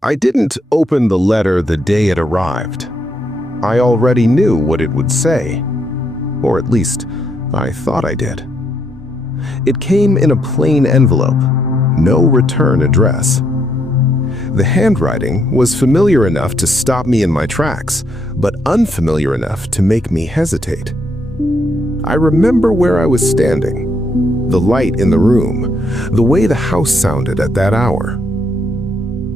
I didn't open the letter the day it arrived. I already knew what it would say, or at least I thought I did. It came in a plain envelope, no return address. The handwriting was familiar enough to stop me in my tracks, but unfamiliar enough to make me hesitate. I remember where I was standing, the light in the room, the way the house sounded at that hour.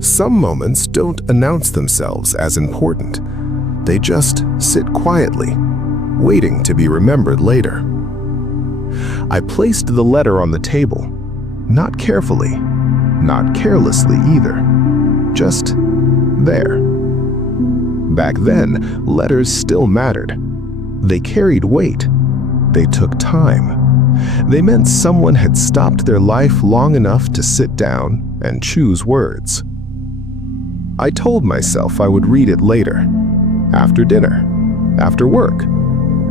Some moments don't announce themselves as important. They just sit quietly, waiting to be remembered later. I placed the letter on the table, not carefully, not carelessly either, just there. Back then, letters still mattered. They carried weight. They took time. They meant someone had stopped their life long enough to sit down and choose words. I told myself I would read it later, after dinner, after work,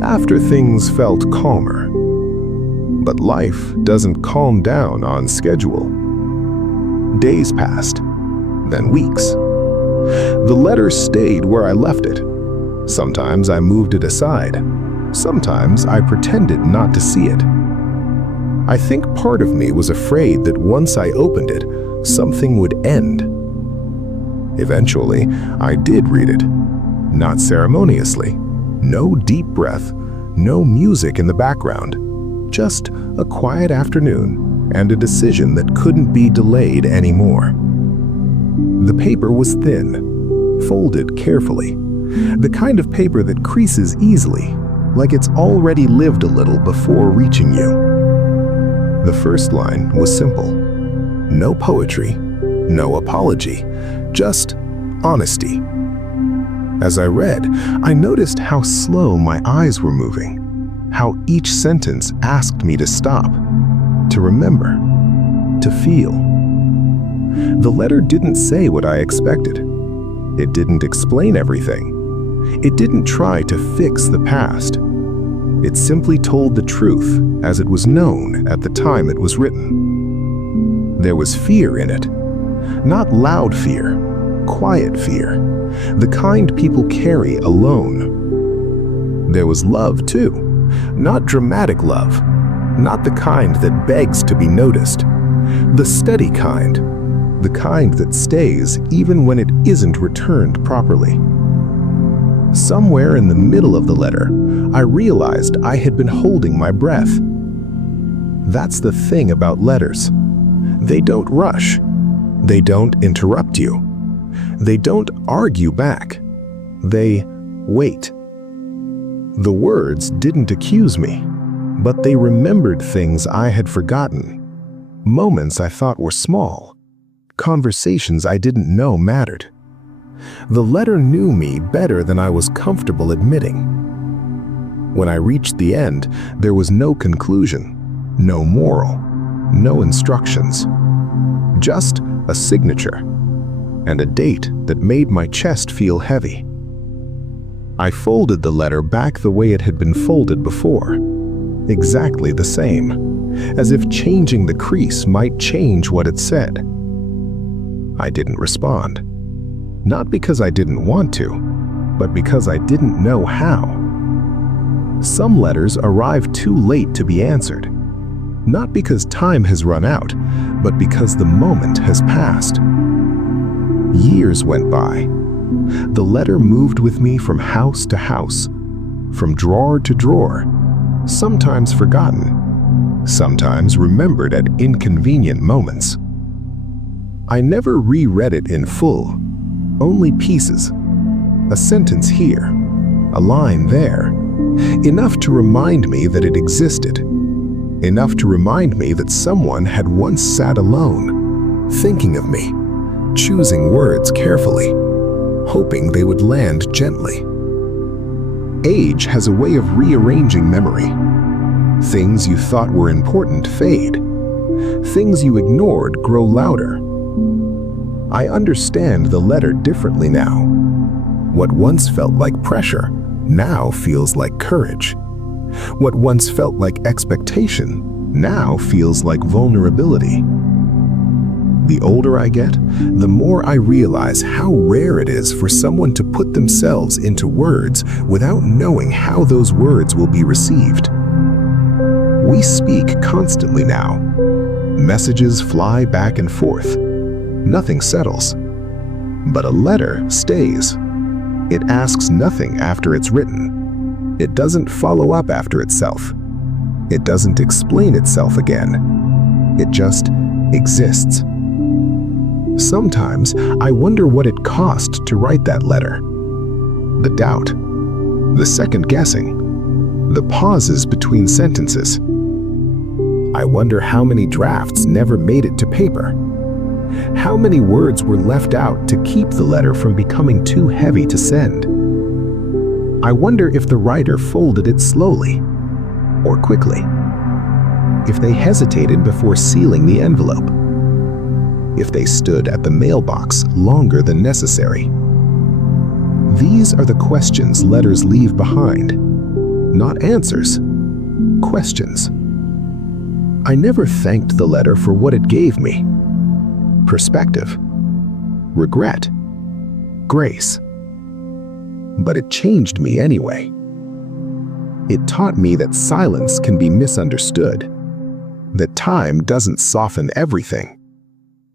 after things felt calmer. But life doesn't calm down on schedule. Days passed, then weeks. The letter stayed where I left it. Sometimes I moved it aside. Sometimes I pretended not to see it. I think part of me was afraid that once I opened it, something would end. Eventually, I did read it. Not ceremoniously. No deep breath, no music in the background. Just a quiet afternoon and a decision that couldn't be delayed anymore. The paper was thin, folded carefully. The kind of paper that creases easily, like it's already lived a little before reaching you. The first line was simple. No poetry, no apology, just honesty. As I read, I noticed how slow my eyes were moving, how each sentence asked me to stop, to remember, to feel. The letter didn't say what I expected. It didn't explain everything. It didn't try to fix the past. It simply told the truth as it was known at the time it was written. There was fear in it. Not loud fear, quiet fear, the kind people carry alone. There was love too, not dramatic love, not the kind that begs to be noticed, the steady kind, the kind that stays even when it isn't returned properly. Somewhere in the middle of the letter, I realized I had been holding my breath. That's the thing about letters. They don't rush. They don't interrupt you. They don't argue back. They wait. The words didn't accuse me, but they remembered things I had forgotten, moments I thought were small, conversations I didn't know mattered. The letter knew me better than I was comfortable admitting. When I reached the end, there was no conclusion, no moral, no instructions. Just a signature and a date that made my chest feel heavy. I folded the letter back the way it had been folded before, exactly the same, as if changing the crease might change what it said. I didn't respond. Not because I didn't want to, but because I didn't know how. Some letters arrive too late to be answered, not because time has run out, but because the moment has passed. Years went by. The letter moved with me from house to house, from drawer to drawer, sometimes forgotten, sometimes remembered at inconvenient moments. I never reread it in full, only pieces. A sentence here, a line there, enough to remind me that it existed, enough to remind me that someone had once sat alone, thinking of me, choosing words carefully, hoping they would land gently. Age has a way of rearranging memory. Things you thought were important fade. Things you ignored grow louder. I understand the letter differently now. What once felt like pressure now feels like courage. What once felt like expectation now feels like vulnerability. The older I get, the more I realize how rare it is for someone to put themselves into words without knowing how those words will be received. We speak constantly now. Messages fly back and forth. Nothing settles. But a letter stays. It asks nothing after it's written. It doesn't follow up after itself. It doesn't explain itself again. It just exists. Sometimes I wonder what it cost to write that letter. The doubt, the second guessing, the pauses between sentences. I wonder how many drafts never made it to paper. How many words were left out to keep the letter from becoming too heavy to send? I wonder if the writer folded it slowly or quickly. If they hesitated before sealing the envelope. If they stood at the mailbox longer than necessary. These are the questions letters leave behind. Not answers, questions. I never thanked the letter for what it gave me. Perspective, regret, grace. But it changed me anyway. It taught me that silence can be misunderstood, that time doesn't soften everything,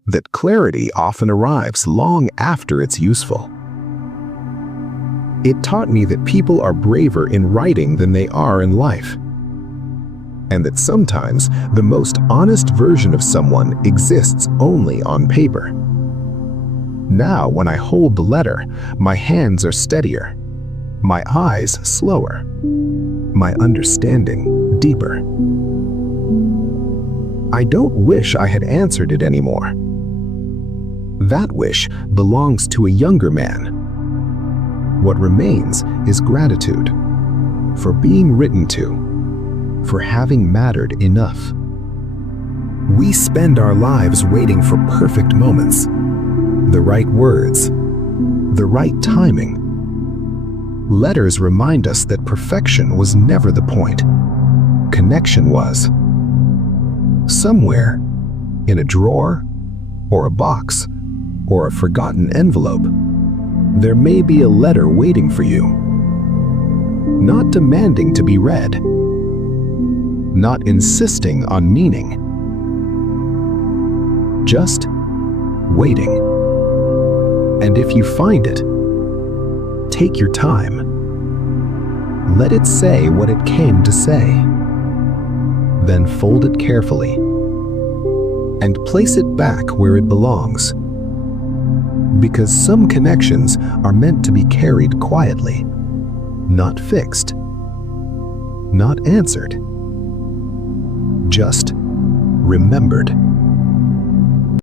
that clarity often arrives long after it's useful. It taught me that people are braver in writing than they are in life, and that sometimes the most honest version of someone exists only on paper. Now, when I hold the letter, my hands are steadier, my eyes slower, my understanding deeper. I don't wish I had answered it anymore. That wish belongs to a younger man. What remains is gratitude for being written to, for having mattered enough. We spend our lives waiting for perfect moments, the right words, the right timing. Letters remind us that perfection was never the point. Connection was. Somewhere, in a drawer, or a box, or a forgotten envelope, there may be a letter waiting for you. Not demanding to be read. Not insisting on meaning. Just waiting. And if you find it, take your time. Let it say what it came to say. Then fold it carefully and place it back where it belongs. Because some connections are meant to be carried quietly, not fixed, not answered, just remembered.